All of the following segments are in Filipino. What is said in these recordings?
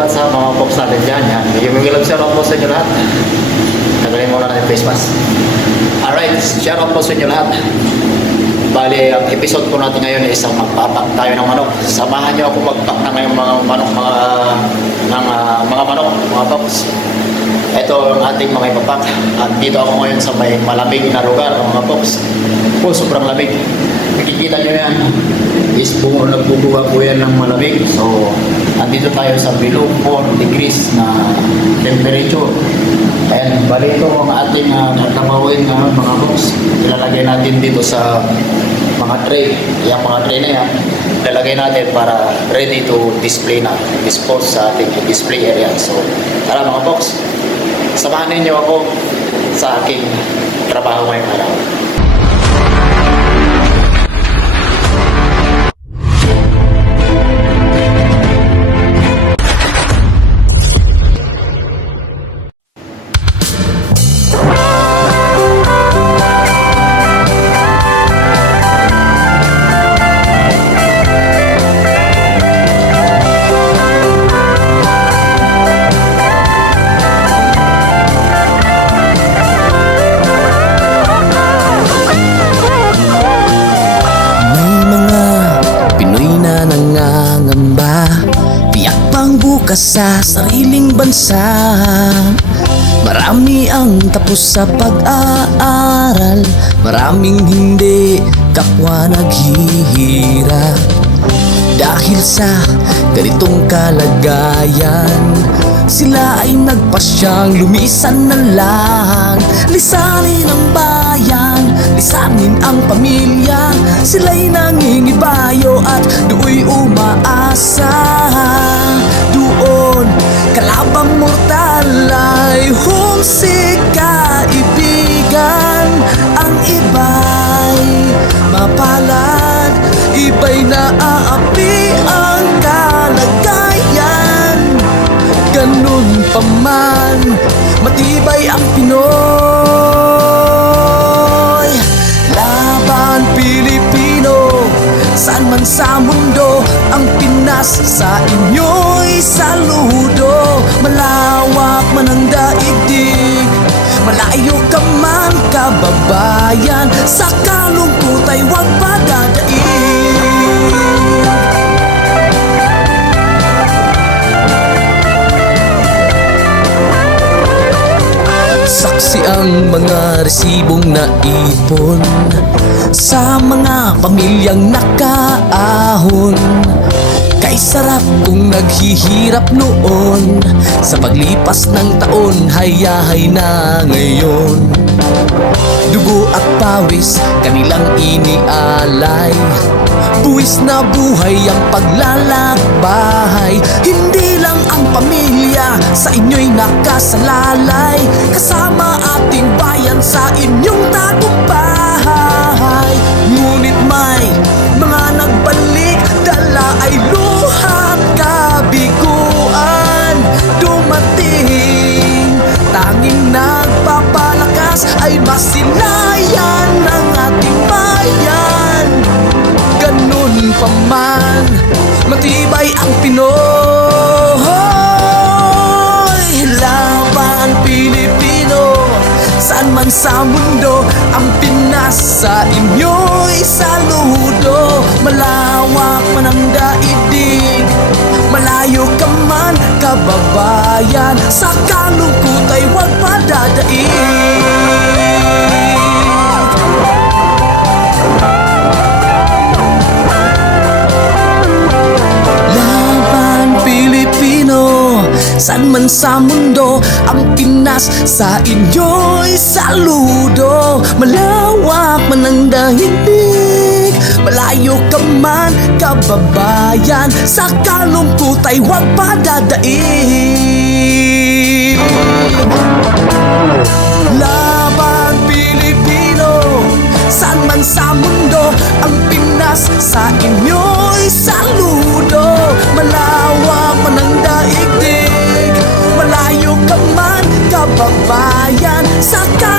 what's up mga folks natin dyan? Yan. Yung share out po sa inyo lahat. Tagalin muna natin face mask. Alright, share out po sa inyo lahat. Bali, ang episode po natin ngayon ay isang magpapak tayo ng manok. Samahan niyo ako magpak na ngayong mga manok, mga, ng, ah, mga manok, mga folks. Ito ang ating mga ipapak. At dito ako ngayon sa may malamig na lugar, mga folks. Po, sobrang lamig. Nakikita niyo yan. Is po, nagbubuga po yan ng malamig. So, andito tayo sa below 4 degrees na temperature. And bali ito ang ating uh, tatapawin na mga box. Ilalagay natin dito sa mga tray. Yung mga tray na yan, ilalagay natin para ready to display na. Dispose sa ating display area. So, tara mga box. Samahan ninyo ako sa aking trabaho ngayong araw. Bukas sa sariling bansa. Marami ang tapos sa pag-aaral. Maraming hindi kapwa naghihirap Dahil sa ganitong kalagayan Sila ay nagpasyang lumisan na lang Lisanin ang bayan, lisanin ang pamilya. Sila'y nangingibayo at do'y umaasa kalabang mortal ay humsik kaibigan Ang iba'y mapalad, iba'y naaapi ang kalagayan. Ganun pa matibay ang Pinoy. Laban Pilipino, saan man sa mundo Ang Pinas sa inyo'y saludo Malayo ka man kababayan. Sa kalungkot ay huwag Saksi ang mga resibong naipon Sa mga pamilyang nakaahon Kay sarap kung naghihirap noon. Sa paglipas ng taon hayahay na ngayon. Dugo at pawis kanilang inialay. Buwis na buhay ang paglalakbay. Hindi lang ang pamilya sa inyo'y nakasalalay. Kasama ating bayan sa sa mundo Ang Pinas sa inyo'y saludo. Malawak man ang daigdig Malayo ka man, kababayan. Sa kalungkot ay huwag padadaig sa mundo Ang Pinas sa inyo'y saludo. Malawak man ang daigdig Malayo ka man kababayan Sa kalungkot ay huwag padadaig Laban Pilipino Saan man sa mundo Ang Pinas sa inyo'y kababayan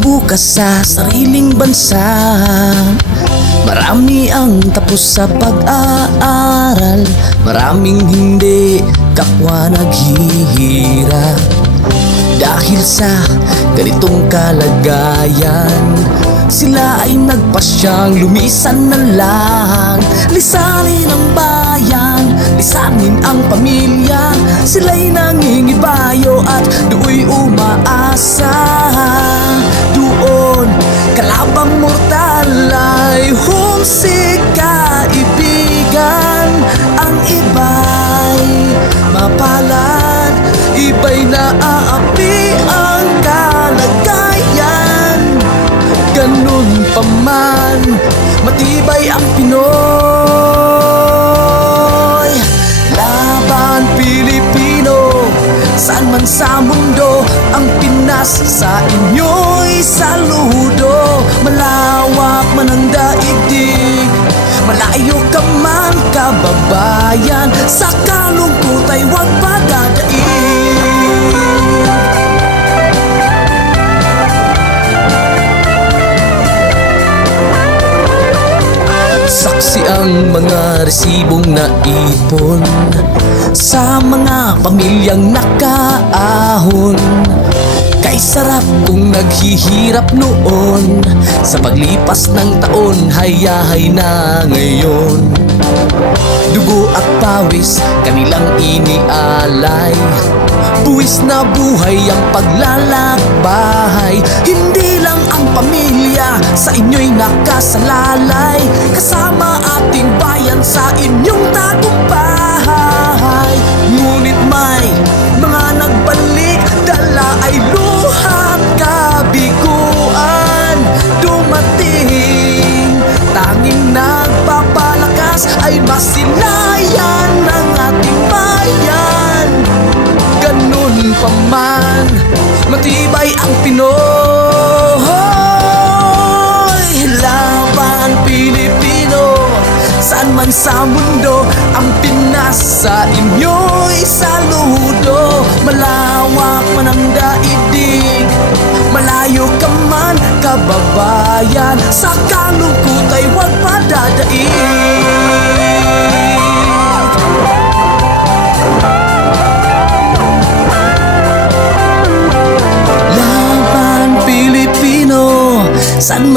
bukas sa sariling bansa. Marami ang tapos sa pag-aaral Maraming hindi kapwa naghihirap Dahil sa ganitong kalagayan Sila ay nagpasyang lumisan na lang. Lisanin ang bayan, lisanin ang pamilya. Sila'y nangingibayo at do'y umaasa humsik kaibigan Ang iba'y mapalad, iba'y naaapi ang kalagayan Ganun pa matibay ang Pinoy. Laban Pilipino, saan man sa mundo Ang Pinas sa inyo'y saludo Sa kalungkot ay huwag padadaig Saksi ang mga resibong naipon Sa mga pamilyang nakaahon. Kay sarap kung naghihirap noon Sa paglipas ng taon hayahay na ngayon Dugo at pawis kanilang inialay. Buwis na buhay ang paglalakbay Hindi lang ang pamilya sa inyo'y nakasalalay. Kasama ating bayan sa inyong tagumpay man sa mundo Ang Pinas sa inyo'y saludo. Malawak man ang daigdig Malayo ka man,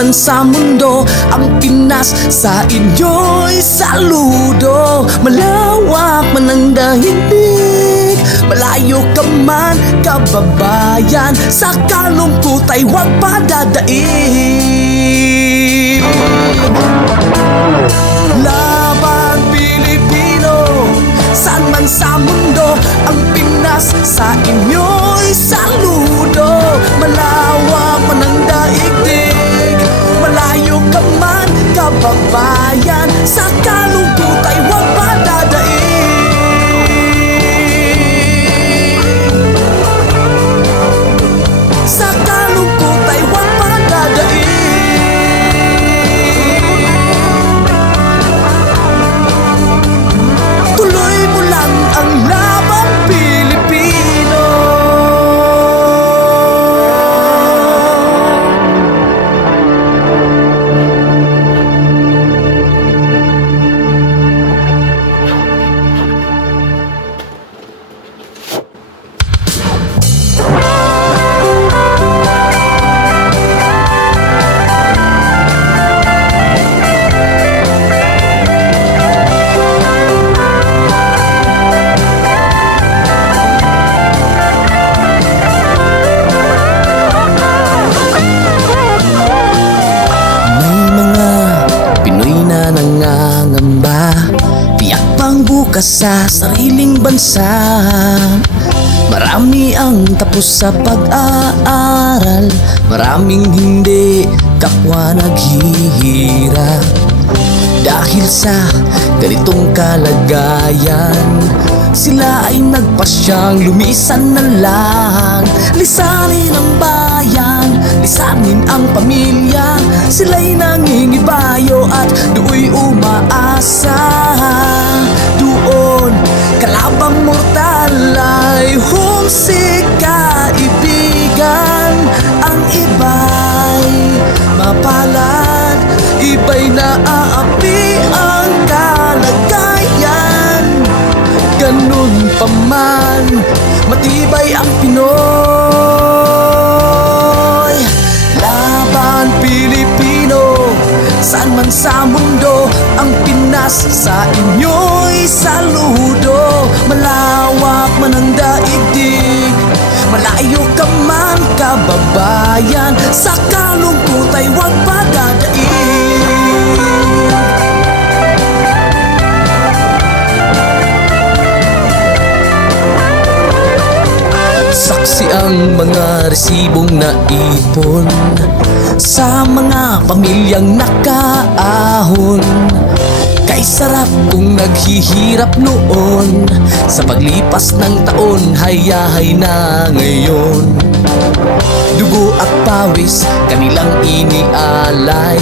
man sa mundo Ang Pinas sa inyo'y saludo. Malawak man ang dahilig Malayo ka man kababayan. Sa kalungkot ay huwag padadaig Laban Pilipino Saan man sa mundo Ang Pinas sa inyo'y saludo. Malawak man ang daigdig kababayan Sa kalungkot bansa Marami ang tapos sa pag-aaral Maraming hindi kapwa naghihirap. Dahil sa ganitong kalagayan Sila ay nagpasyang lumisan na lang. Lisanin ang bayan, lisanin ang pamilya. Sila'y nangingibayo at do'y umaasa kalabang mortal ay humsik kaibigan Ang iba'y mapalad Iba'y naaapi ang kalagayan. Ganun pa man, matibay ang Pinoy saan man sa mundo Ang Pinas sa inyo'y saludo. Malawak man ang daigdig Malayo ka man kababayan. Sa kalungkot ay huwag padadaig Saksi ang mga resibong naipon Sa mga pamilyang nakaahon. Kay sarap kung naghihirap noon Sa paglipas ng taon hayahay na ngayon. Dugo at pawis kanilang inialay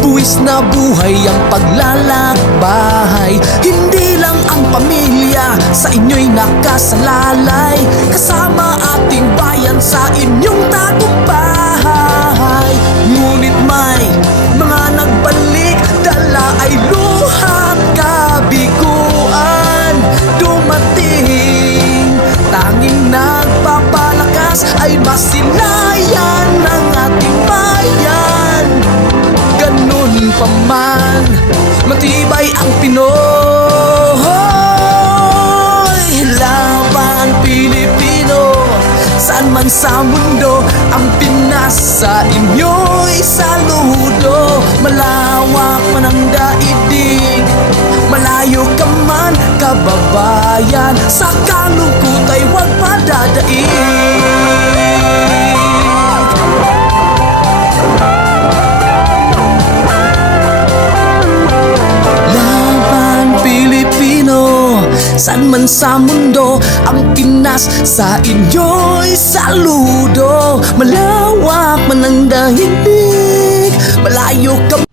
Buwis na buhay ang paglalakbahay Hindi lang ang pamilya sa inyo'y nakasalalay. Kasama ating bayan sa inyong tagumpay pa man, matibay ang Pinoy Laban Pilipino, saan man sa mundo Ang Pinas sa inyo'y saludo. Malawak man ang daigdig Malayo ka man, kababayan. Sa kalungkot ay huwag padadaig sa mundo Ang Pinas sa inyo'y saludo. Malawak man ang daigdig Malayo ka